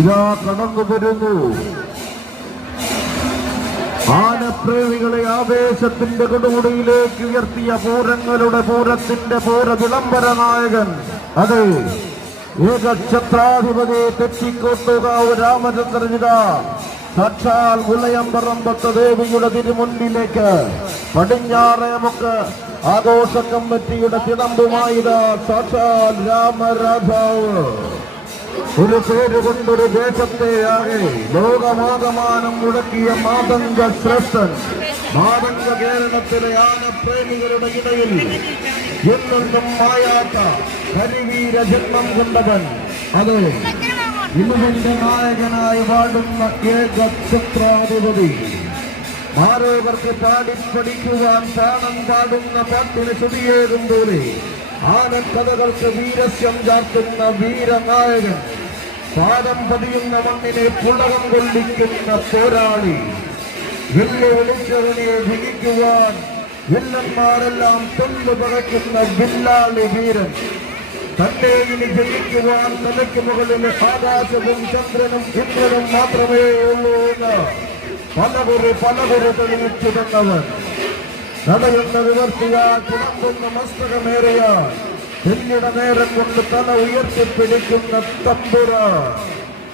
ഇതാ കടന്നു വരുന്നു. ആനപ്രേമികളെ ആവേശത്തിന്റെ കൊടുമുടിയിലേക്ക് ഉയർത്തിയ പൂരങ്ങളുടെ പൂരത്തിന്റെ പൂര വിളംബര നായകൻ, അതെ, ഏകഛത്രാധിപതി തെറ്റിക്കോട്ടുകാവ് രാമചന്ദ്രജിത സാക്ഷാൽ ഉലയംപറമ്പത്ത് ദേവിയുടെ തിരുമുൻപിലേക്ക് പടിഞ്ഞാറേമുക്ക് ആഘോഷ കമ്മിറ്റിയുടെ തിടമ്പുമായത് സാക്ഷാൽ രാമരാജാവ്. ഒരു പേര് കൊണ്ടൊരു ദേശത്തെ ആകെ ലോകമാകമാനം മുടക്കിയ മാതംഗ ശ്രേഷ്ഠൻ, മാതംഗ കേരളത്തിലെ ആനപ്രേമികളുടെ ഇടയിൽ എന്നെന്നും മായാത്ത കരിവീര ജന്മം കൊണ്ടവൻ, അത് ഇന്നുവിന്റെ നായകനായി വാഴുന്ന ഏകഛത്രാധിപതി. മാരോകർക്ക് പാടിപ്പടിക്കുവാൻ താണം പാടുന്ന പാട്ടിന് ശ്രുതിയേകും പോലെ ആനക്കഥകൾക്ക് വീരസ്യം ചാർത്തുന്ന വീരനായകൻ, പാദം പതിയുന്ന മണ്ണിനെ പുളകം കൊള്ളിക്കുന്ന പോരാളി, വെല്ലുവിളിച്ചവനെ വിളിക്കുവാൻ വില്ലന്മാരെല്ലാം തൊല്ലു പകയ്ക്കുന്ന വില്ലാളി വീരൻ, തന്നെ ഇനി ജയിക്കുവാൻ തലയ്ക്ക് മുകളിൽ ആകാശവും ചന്ദ്രനും ഇന്ദ്രനും മാത്രമേ ഉള്ളൂ എന്ന് പലകുറി തെളിയിച്ചു തന്നവൻ, നടയുന്ന വിവർത്തിയാൽ പുറമ്പുന്ന മസ്തകമേറിയ തെല്ലിട നേരം കൊണ്ട് തല ഉയർത്തിപ്പിടിക്കുന്ന തമ്പുരാൻ.